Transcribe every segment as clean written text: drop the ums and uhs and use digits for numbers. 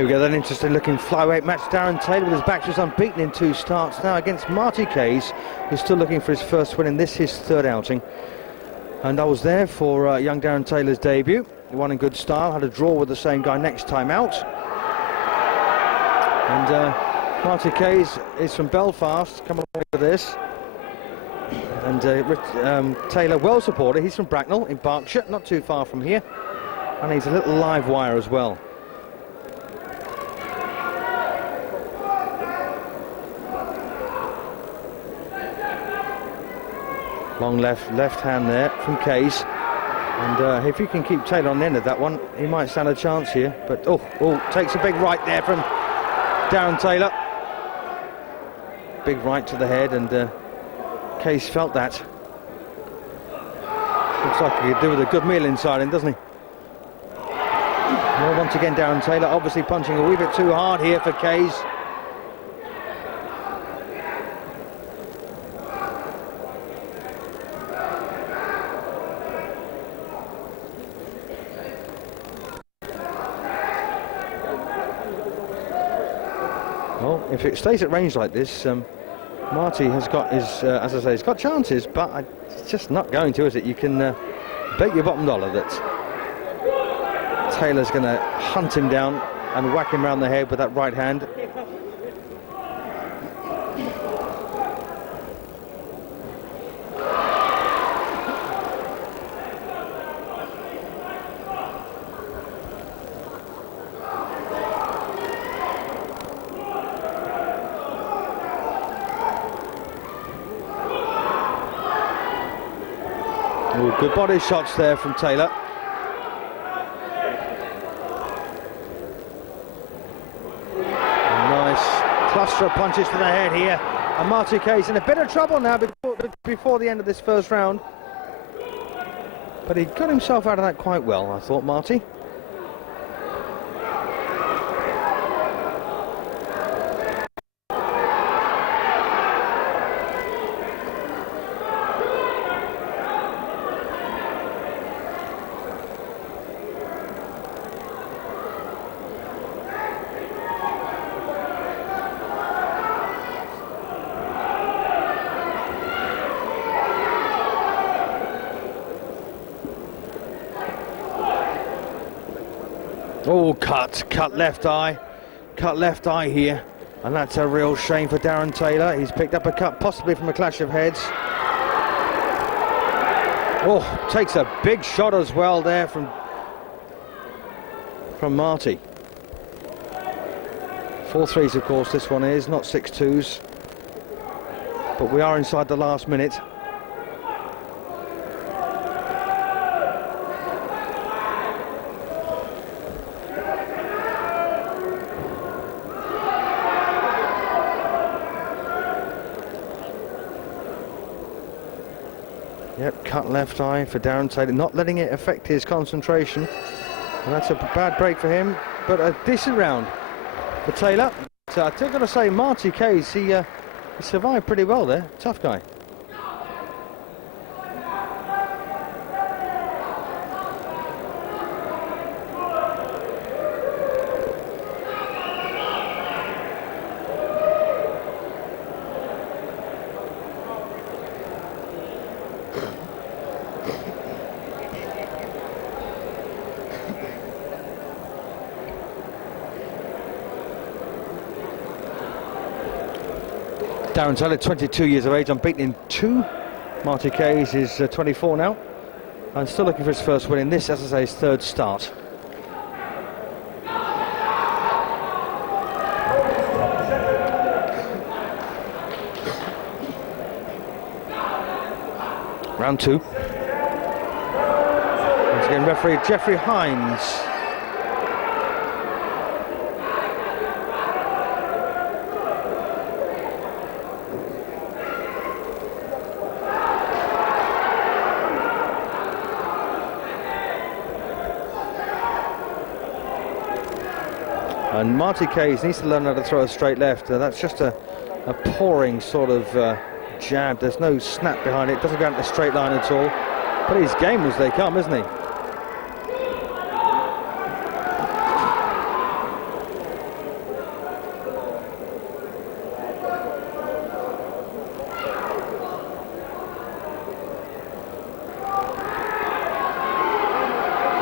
Here we go, an interesting looking flyweight match. Darren Taylor with his back was unbeaten in 2 starts now against Marty Kays, who's still looking for his first win in this, his 3rd outing. And I was there for young Darren Taylor's debut. He won in good style, had a draw with the same guy next time out. And Marty Kays is from Belfast, coming along with this. And Taylor, well supported, he's from Bracknell in Berkshire, not too far from here. And he's a little live wire as well. Long left hand there from Kays, and if you can keep Taylor on the end of that one, he might stand a chance here. But takes a big right there from Darren Taylor. Big right to the head, and Kays felt that. Looks like he could do with a good meal inside him, doesn't he? Well, once again, Darren Taylor obviously punching a wee bit too hard here for Kays. Well, if it stays at range like this, Marty has got his, as I say, he's got chances, but it's just not going to, is it? You can bet your bottom dollar that Taylor's going to hunt him down and whack him around the head with that right hand. Ooh, good body shots there from Taylor. Nice cluster of punches to the head here. And Marty Kays in a bit of trouble now before the end of this 1st round. But he got himself out of that quite well, I thought, Marty. Oh, cut left eye here, and that's a real shame for Darren Taylor. He's picked up a cut, possibly from a clash of heads. Oh, takes a big shot as well there from Marty. 4-3s, of course, this one is, not 6-2s. But we are inside the last minute. Yep, cut left eye for Darren Taylor, not letting it affect his concentration. And that's a bad break for him, but a decent round for Taylor. So I'm still going to say Marty Kays, he survived pretty well there. Tough guy. Darren Taylor, 22 years of age, unbeaten in 2. Marty Kays is 24 now, and still looking for his first win in this, as I say, his 3rd start. Round 2. Once again, referee Jeffrey Hines. And Marty Kays needs to learn how to throw a straight left. That's just a pouring sort of jab. There's no snap behind it. Doesn't go out in a straight line at all. But he's game as they come, isn't he?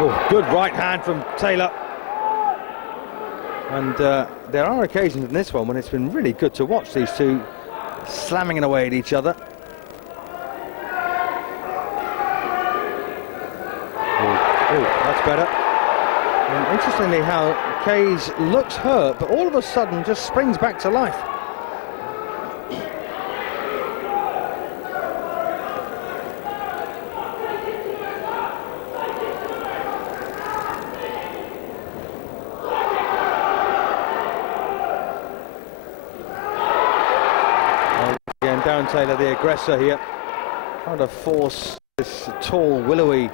Oh, good right hand from Taylor. And there are occasions in this one when it's been really good to watch these two slamming it away at each other. Oh, that's better. And interestingly how Kays looks hurt, but all of a sudden just springs back to life. Again, Darren Taylor, the aggressor here, trying to force this tall, willowy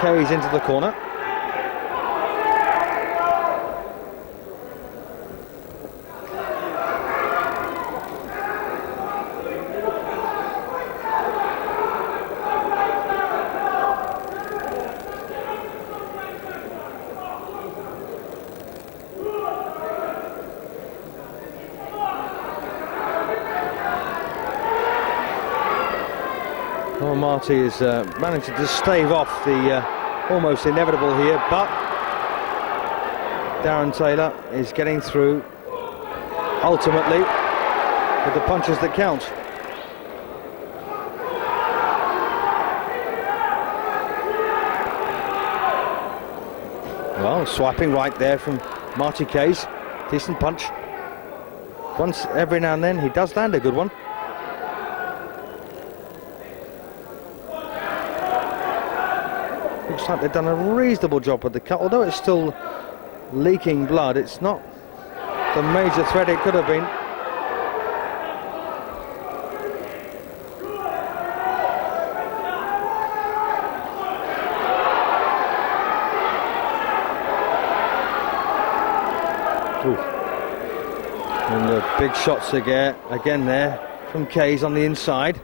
Kays into the corner. Well, Marty is managing to stave off the almost inevitable here, but Darren Taylor is getting through ultimately with the punches that count. Well, swiping right there from Marty Kays. Decent punch. Once every now and then he does land a good one. Looks like they've done a reasonable job with the cut, although it's still leaking blood. It's not the major threat it could have been. Ooh. And the big shots again there from Kays on the inside,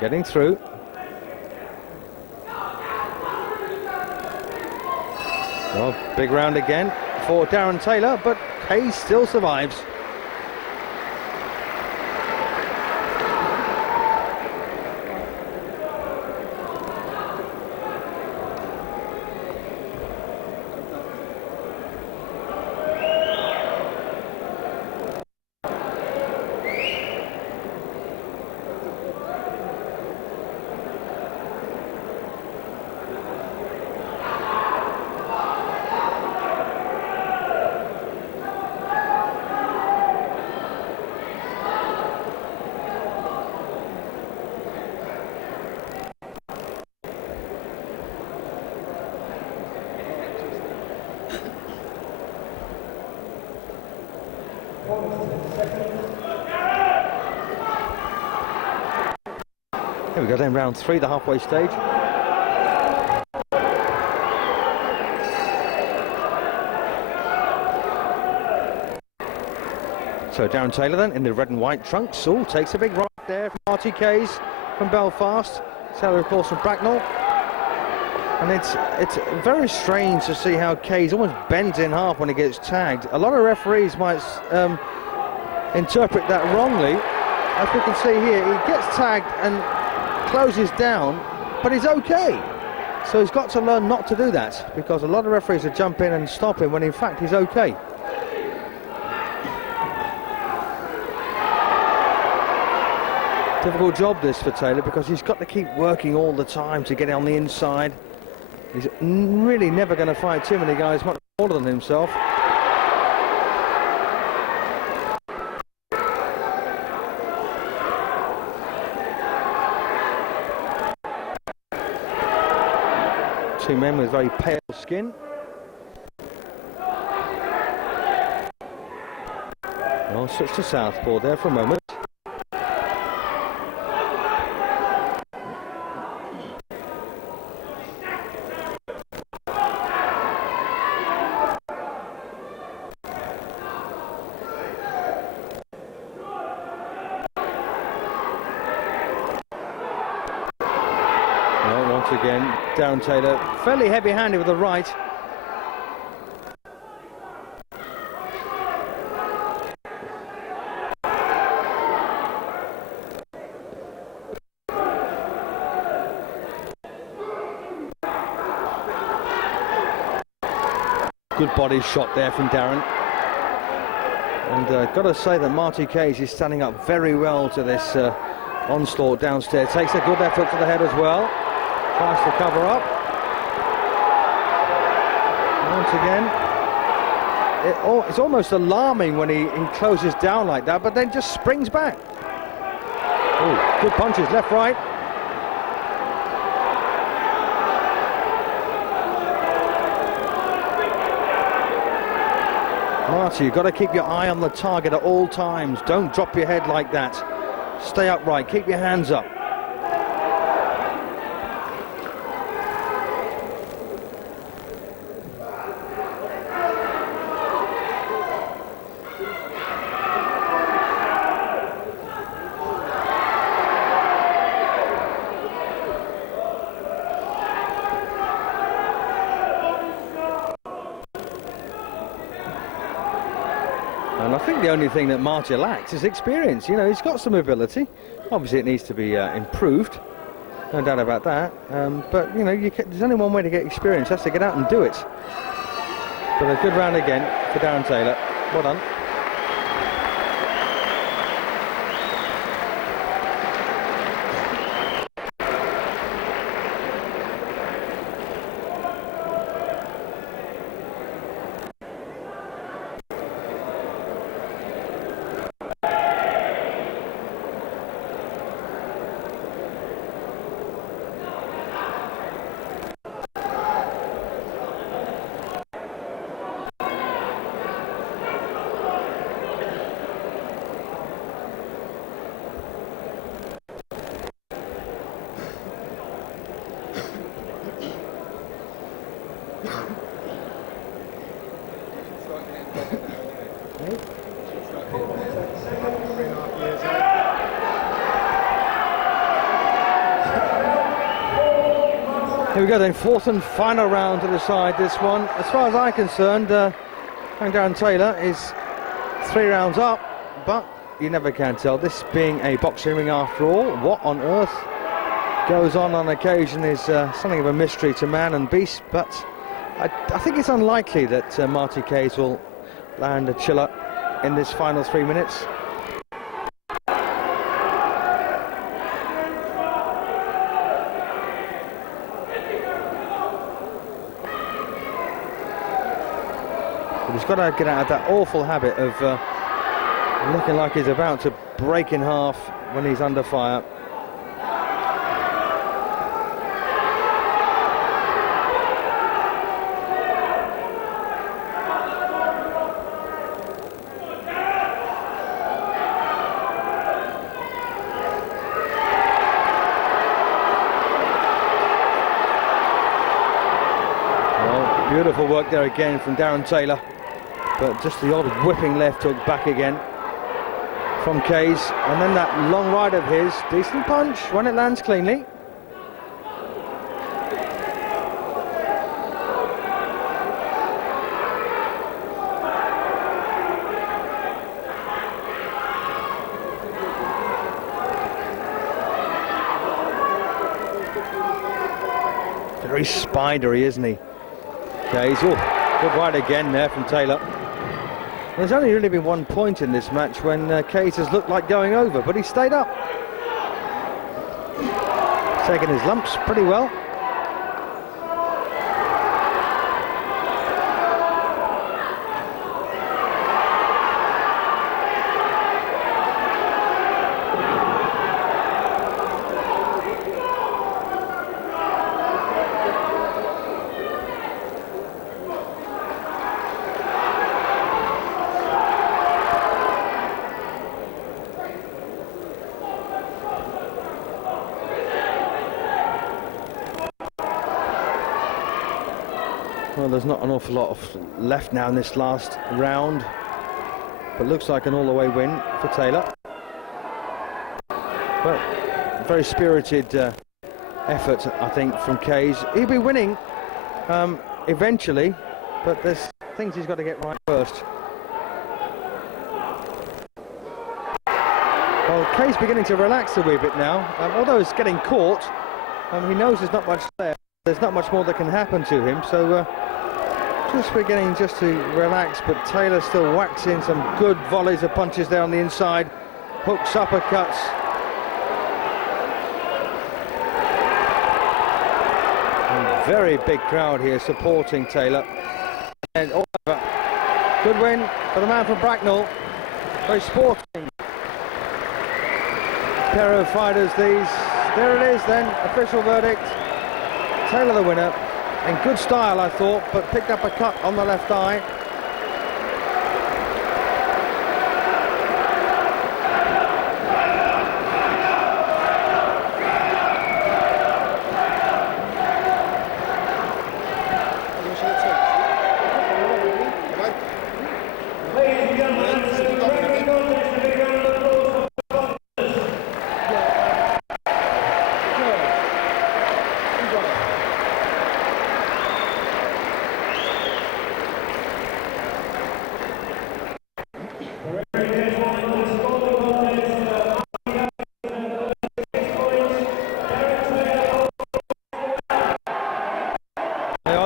getting through. Well, big round again for Darren Taylor, but Kays still survives. Here we go, then round three, the halfway stage. So Darren Taylor then in the red and white trunks. Oh, takes a big right there from Marty Kays from Belfast. Taylor, of course, from Bracknell. And it's very strange to see how Kays almost bends in half when he gets tagged. A lot of referees might interpret that wrongly. As we can see here, he gets tagged and closes down, but he's okay. So he's got to learn not to do that, because a lot of referees will jump in and stop him when in fact he's okay. Difficult job this for Taylor, because he's got to keep working all the time to get it on the inside. He's really never going to fight too many guys much older than himself. Two men with very pale skin. Well, switch to southpaw there for a moment. Once again, Darren Taylor fairly heavy-handed with the right. good body shot there from Darren. And got to say that Marty Case is standing up very well to this onslaught downstairs. Takes a good effort to the head as well. Tries to cover up. Once again, it's almost alarming when he closes down like that, but then just springs back. Oh, good punches, left, right. Marty, you've got to keep your eye on the target at all times. Don't drop your head like that. Stay upright, keep your hands up. And I think the only thing that Marty lacks is experience. You know, he's got some ability. Obviously, it needs to be improved. No doubt about that. But, you know, there's only one way to get experience. That's to get out and do it. But a good round again for Darren Taylor. Well done. Here we go then, fourth and final round to decide this one. As far as I'm concerned, Darren Taylor is 3 rounds up, but you never can tell. This being a boxing ring after all, what on earth goes on occasion is something of a mystery to man and beast, but I think it's unlikely that Marty Case will land a chiller in this final 3 minutes. But he's got to get out of that awful habit of looking like he's about to break in half when he's under fire. Well, beautiful work there again from Darren Taylor. But just the odd whipping left hook back again from Case, and then that long right of his, decent punch when it lands cleanly. Very spidery, isn't he? Case, oh, good right again there from Taylor. There's only really been 1 point in this match when Case has looked like going over, but he stayed up. Taking his lumps pretty well. Well, there's not an awful lot of left now in this last round, but looks like an all-the-way win for Taylor. But very spirited effort, I think, from Case. He'll be winning eventually, but there's things he's got to get right first. Well, Case beginning to relax a wee bit now. Although he's getting caught, he knows there's not much there. There's not much more that can happen to him, so just beginning just to relax, but Taylor still waxing some good volleys of punches there on the inside, hooks, uppercuts. And very big crowd here supporting Taylor. And all over. Good win for the man from Bracknell. Very sporting pair of fighters these. There it is then, official verdict. Taylor the winner. In good style, I thought, but picked up a cut on the left eye.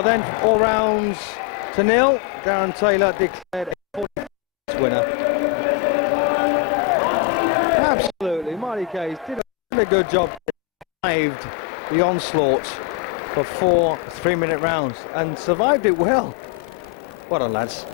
Then all rounds to nil. Darren Taylor declared a 40th winner. Absolutely, Marty Case did a good job. Survived the onslaught for 4 3-minute rounds and survived it well. Well done, lads.